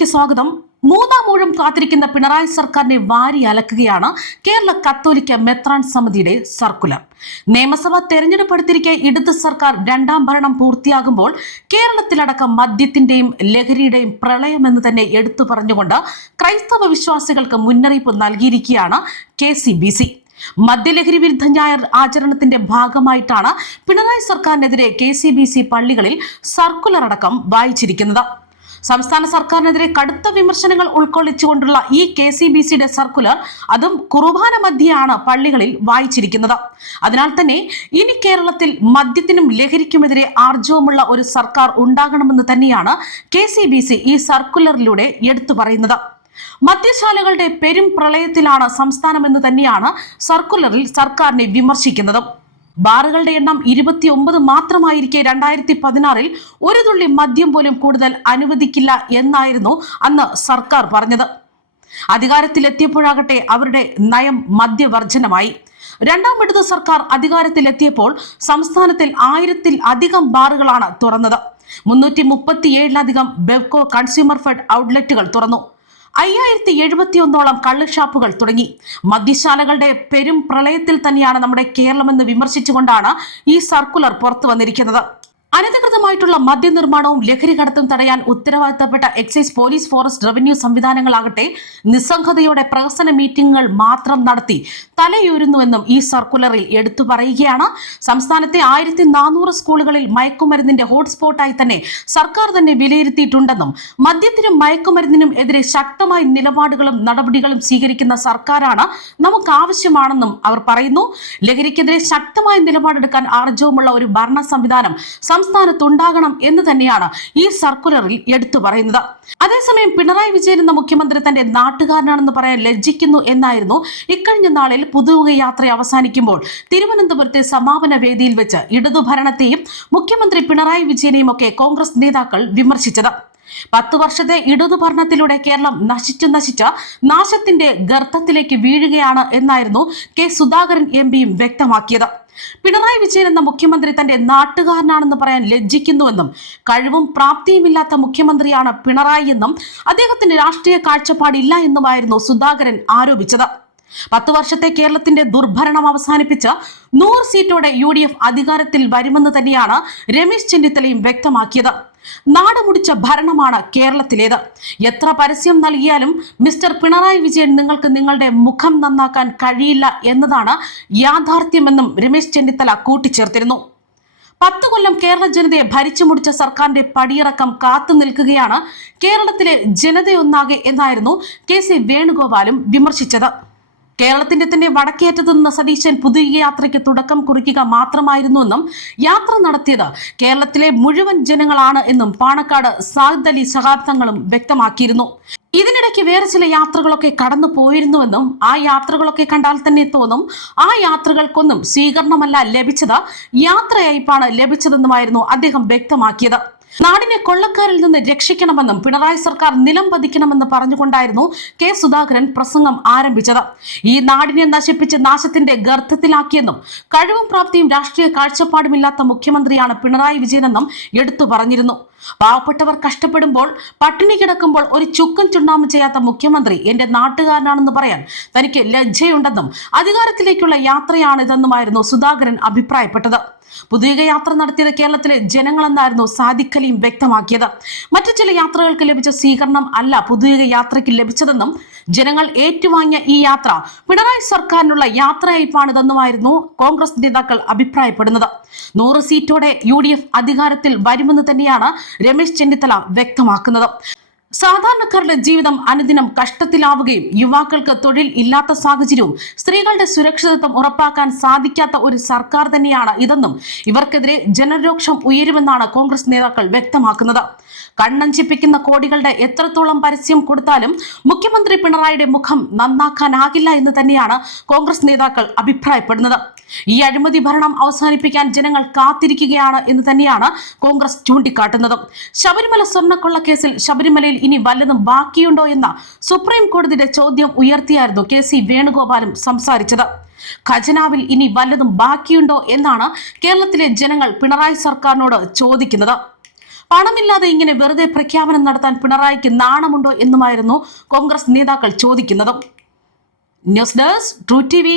വാർത്തയിലേക്ക് സ്വാഗതം. മൂന്നാം ഊഴം കാത്തിരിക്കുന്ന പിണറായി സർക്കാരിനെ വാരി അലക്കുകയാണ് കേരള കത്തോലിക്ക മെത്രാൻ സമിതിയുടെ സർക്കുലർ. നിയമസഭാ തെരഞ്ഞെടുപ്പ് അടുത്തിരിക്കെ ഇടത് സർക്കാർ രണ്ടാം ഭരണം പൂർത്തിയാകുമ്പോൾ കേരളത്തിലടക്കം മദ്യത്തിന്റെയും ലഹരിയുടെയും പ്രളയമെന്ന് തന്നെ എടുത്തു പറഞ്ഞുകൊണ്ട് ക്രൈസ്തവ വിശ്വാസികൾക്ക് മുന്നറിയിപ്പ് നൽകിയിരിക്കുകയാണ് KCBC. മദ്യലഹരി വിരുദ്ധ ഞായർ ആചരണത്തിന്റെ ഭാഗമായിട്ടാണ് പിണറായി സർക്കാരിനെതിരെ KCBC പള്ളികളിൽ സർക്കുലർ അടക്കം വായിച്ചിരിക്കുന്നത്. സംസ്ഥാന സർക്കാരിനെതിരെ കടുത്ത വിമർശനങ്ങൾ ഉൾക്കൊള്ളിച്ചുകൊണ്ടുള്ള ഈ KCBCയുടെ സർക്കുലർ അതും കുർബാന മധ്യയാണ് പള്ളികളിൽ വായിച്ചിരിക്കുന്നത്. അതിനാൽ തന്നെ ഇനി കേരളത്തിൽ മദ്യത്തിനും ലഹരിക്കുമെതിരെ ആർജവമുള്ള ഒരു സർക്കാർ ഉണ്ടാകണമെന്ന് തന്നെയാണ് KCBC ഈ സർക്കുലറിലൂടെ എടുത്തു പറയുന്നത്. മദ്യശാലകളുടെ പെരും പ്രളയത്തിലാണ് സംസ്ഥാനമെന്ന് തന്നെയാണ് സർക്കുലറിൽ സർക്കാരിനെ വിമർശിക്കുന്നത്. ബാറുകളുടെ എണ്ണം 29 മാത്രമായിരിക്കെ 2016 ഒരു തുള്ളി മദ്യം പോലും കൂടുതൽ അനുവദിക്കില്ല എന്നായിരുന്നു അന്ന് സർക്കാർ പറഞ്ഞത്. അധികാരത്തിലെത്തിയപ്പോഴാകട്ടെ അവരുടെ നയം മദ്യവർജനമായി. രണ്ടാം ഇടത് സർക്കാർ അധികാരത്തിലെത്തിയപ്പോൾ സംസ്ഥാനത്തിൽ 1000-ൽ-അധികം ബാറുകളാണ് തുറന്നത്. 337-ലധികം ബെവ്കോ കൺസ്യൂമർ ഫെഡ് ഔട്ട്ലെറ്റുകൾ തുറന്നു. 5071ഓളം കള്ളുഷാപ്പുകൾ തുടങ്ങി. മദ്യശാലകളുടെ പെരും പ്രളയത്തിൽ തന്നെയാണ് നമ്മുടെ കേരളമെന്ന് വിമർശിച്ചുകൊണ്ടാണ് ഈ സർക്കുലർ പുറത്തു വന്നിരിക്കുന്നത്. അനധികൃതമായിട്ടുള്ള മദ്യനിർമ്മാണവും ലഹരി കടത്തും തടയാൻ ഉത്തരവാദിത്തപ്പെട്ട എക്സൈസ്, പോലീസ്, ഫോറസ്റ്റ്, റവന്യൂ സംവിധാനങ്ങളാകട്ടെ നിസ്സംഗതയോടെ പ്രഹസന മീറ്റിംഗുകൾ മാത്രം നടത്തി തലയൂരുന്നുവെന്നും ഈ സർക്കുലറിൽ എടുത്തു പറയുകയാണ്. സംസ്ഥാനത്തെ 1400 സ്കൂളുകളിൽ മയക്കുമരുന്നിന്റെ ഹോട്ട്സ്പോട്ടായി തന്നെ സർക്കാർ തന്നെ വിലയിരുത്തിയിട്ടുണ്ടെന്നും മദ്യത്തിനും മയക്കുമരുന്നിനും എതിരെ ശക്തമായ നിലപാടുകളും നടപടികളും സ്വീകരിക്കുന്ന സർക്കാരാണ് നമുക്ക് ആവശ്യമാണെന്നും അവർ പറയുന്നു. ലഹരിക്കെതിരെ ശക്തമായ നിലപാടെടുക്കാൻ ആർജവമുള്ള ഒരു ഭരണ സംവിധാനം സംസ്ഥാനത്തുണ്ടാകണം എന്ന് തന്നെയാണ് ഈ സർക്കുലറിൽ എടുത്തു പറയുന്നത്. അതേസമയം പിണറായി വിജയൻ എന്ന മുഖ്യമന്ത്രി തന്റെ നാട്ടുകാരനാണെന്ന് പറയാൻ ലജ്ജിക്കുന്നു എന്നായിരുന്നു ഇക്കഴിഞ്ഞ നാളിൽ പുതുയുഗ യാത്ര അവസാനിക്കുമ്പോൾ തിരുവനന്തപുരത്തെ സമാപന വേദിയിൽ വെച്ച് ഇടതുഭരണത്തെയും മുഖ്യമന്ത്രി പിണറായി വിജയനെയും ഒക്കെ കോൺഗ്രസ് നേതാക്കൾ വിമർശിച്ചത്. 10 വർഷത്തെ ഇടതുഭരണത്തിലൂടെ കേരളം നശിച്ച നാശത്തിന്റെ ഗർത്തത്തിലേക്ക് വീഴുകയാണ് എന്നായിരുന്നു സുധാകരൻ MPയും വ്യക്തമാക്കിയത്. പിണറായി വിജയൻ എന്ന മുഖ്യമന്ത്രി തന്റെ നാട്ടുകാരനാണെന്ന് പറയാൻ ലജ്ജിക്കുന്നുവെന്നും കഴിവും പ്രാപ്തിയുമില്ലാത്ത മുഖ്യമന്ത്രിയാണ് പിണറായി എന്നും അദ്ദേഹത്തിന് രാഷ്ട്രീയ കാഴ്ചപ്പാടില്ല എന്നുമായിരുന്നു സുധാകരൻ ആരോപിച്ചത്. 10 വർഷത്തെ കേരളത്തിന്റെ ദുർഭരണം അവസാനിപ്പിച്ച് 100 സീറ്റോടെ UDF അധികാരത്തിൽ വരുമെന്ന് തന്നെയാണ് രമേശ് ചെന്നിത്തലയും വ്യക്തമാക്കിയത്. നാട് മുടിച്ച ഭരണമാണ് കേരളത്തിലേത്. എത്ര പരസ്യം നൽകിയാലും മിസ്റ്റർ പിണറായി വിജയൻ നിങ്ങൾക്ക് നിങ്ങളുടെ മുഖം നന്നാക്കാൻ കഴിയില്ല എന്നതാണ് യാഥാർത്ഥ്യമെന്നും രമേശ് ചെന്നിത്തല കൂട്ടിച്ചേർത്തിരുന്നു. 10 കൊല്ലം കേരള ജനതയെ ഭരിച്ചു മുടിച്ച സർക്കാരിന്റെ പടിയിറക്കം കാത്തു നിൽക്കുകയാണ് കേരളത്തിലെ ജനതയൊന്നാകെ എന്നായിരുന്നു KC വേണുഗോപാലും വിമർശിച്ചത്. കേരളത്തിന്റെ തന്നെ വടക്കേറ്റത്ത് നിന്ന് സതീശൻ പുതുയുഗ യാത്രയ്ക്ക് തുടക്കം കുറിക്കുക മാത്രമായിരുന്നുവെന്നും യാത്ര നടത്തിയത് കേരളത്തിലെ മുഴുവൻ ജനങ്ങളാണ് എന്നും പാണക്കാട് സാദ് അലി ശഹാബ്ദങ്ങളും വ്യക്തമാക്കിയിരുന്നു. ഇതിനിടയ്ക്ക് വേറെ ചില യാത്രകളൊക്കെ കടന്നു പോയിരുന്നുവെന്നും ആ യാത്രകളൊക്കെ കണ്ടാൽ തന്നെ തോന്നും ആ യാത്രകൾക്കൊന്നും സ്വീകരണമല്ല ലഭിച്ചത്, യാത്രയയപ്പാണ് ലഭിച്ചതെന്നുമായിരുന്നു അദ്ദേഹം വ്യക്തമാക്കിയത്. നാടിനെ കൊള്ളക്കാരിൽ നിന്ന് രക്ഷിക്കണമെന്നും പിണറായി സർക്കാർ നിലം പതിക്കണമെന്ന് പറഞ്ഞുകൊണ്ടായിരുന്നു സുധാകരൻ പ്രസംഗം ആരംഭിച്ചത്. ഈ നാടിനെ നശിപ്പിച്ച് നാശത്തിന്റെ ഗർത്തത്തിലാക്കിയെന്നും കഴിവും പ്രാപ്തിയും രാഷ്ട്രീയ കാഴ്ചപ്പാടുമില്ലാത്ത മുഖ്യമന്ത്രിയാണ് പിണറായി വിജയനെന്നും എടുത്തു പറഞ്ഞിരുന്നു. പാവപ്പെട്ടവർ കഷ്ടപ്പെടുമ്പോൾ പട്ടിണി കിടക്കുമ്പോൾ ഒരു ചുക്കും ചുണ്ണാമ്പും ചെയ്യാത്ത മുഖ്യമന്ത്രി എന്റെ നാട്ടുകാരനാണെന്ന് പറയാൻ തനിക്ക് ലജ്ജയുണ്ടെന്നും അധികാരത്തിലേക്കുള്ള യാത്രയാണിതെന്നുമായിരുന്നു സുധാകരൻ അഭിപ്രായപ്പെട്ടത്. പുതുയുഗ യാത്ര നടത്തിയത് കേരളത്തിലെ ജനങ്ങളെന്നായിരുന്നു സാദിഖ് അലിയും വ്യക്തമാക്കിയത്. മറ്റു ചില യാത്രകൾക്ക് ലഭിച്ച സ്വീകരണം അല്ല പുതുയുഗ യാത്രയ്ക്ക് ലഭിച്ചതെന്നും ജനങ്ങൾ ഏറ്റുവാങ്ങിയ ഈ യാത്ര പിണറായി സർക്കാരിനുള്ള യാത്രയയപ്പാണിതെന്നുമായിരുന്നു കോൺഗ്രസ് നേതാക്കൾ അഭിപ്രായപ്പെടുന്നത്. 100 സീറ്റോടെ UDF അധികാരത്തിൽ വരുമെന്ന് തന്നെയാണ് രമേശ് ചെന്നിത്തല വ്യക്തമാക്കുന്നത്. സാധാരണക്കാരുടെ ജീവിതം അനുദിനം കഷ്ടത്തിലാവുകയും യുവാക്കൾക്ക് തൊഴിൽ ഇല്ലാത്ത സാഹചര്യവും സ്ത്രീകളുടെ സുരക്ഷിതത്വം ഉറപ്പാക്കാൻ സാധിക്കാത്ത ഒരു സർക്കാർ തന്നെയാണ് ഇതെന്നും ഇവർക്കെതിരെ ജനരോക്ഷം ഉയരുമെന്നാണ് കോൺഗ്രസ് നേതാക്കൾ വ്യക്തമാക്കുന്നത്. കണ്ണഞ്ചിപ്പിക്കുന്ന കോടികളുടെ എത്രത്തോളം പരസ്യം കൊടുത്താലും മുഖ്യമന്ത്രി പിണറായിയുടെ മുഖം നന്നാക്കാനാകില്ല എന്ന് തന്നെയാണ് കോൺഗ്രസ് നേതാക്കൾ അഭിപ്രായപ്പെടുന്നത്. ഈ അഴിമതി ഭരണം അവസാനിപ്പിക്കാൻ ജനങ്ങൾ കാത്തിരിക്കുകയാണ് എന്ന് തന്നെയാണ് കോൺഗ്രസ് ചൂണ്ടിക്കാട്ടുന്നത്. ശബരിമല സ്വർണ്ണക്കൊള്ള കേസിൽ ശബരിമലയിൽ ഇനി വല്ലതും ബാക്കിയുണ്ടോ എന്ന സുപ്രീം കോടതിയുടെ ചോദ്യം ഉയർത്തിയായിരുന്നു KC വേണുഗോപാലും സംസാരിച്ചത്. ഖജനാവിൽ ഇനി വല്ലതും ബാക്കിയുണ്ടോ എന്നാണ് കേരളത്തിലെ ജനങ്ങൾ പിണറായി സർക്കാരിനോട് ചോദിക്കുന്നത്. പണമില്ലാതെ ഇങ്ങനെ വെറുതെ പ്രഖ്യാപനം നടത്താൻ പിണറായിക്ക് നാണമുണ്ടോ എന്നുമായിരുന്നു കോൺഗ്രസ് നേതാക്കൾ ചോദിക്കുന്നത്. News desk true TV.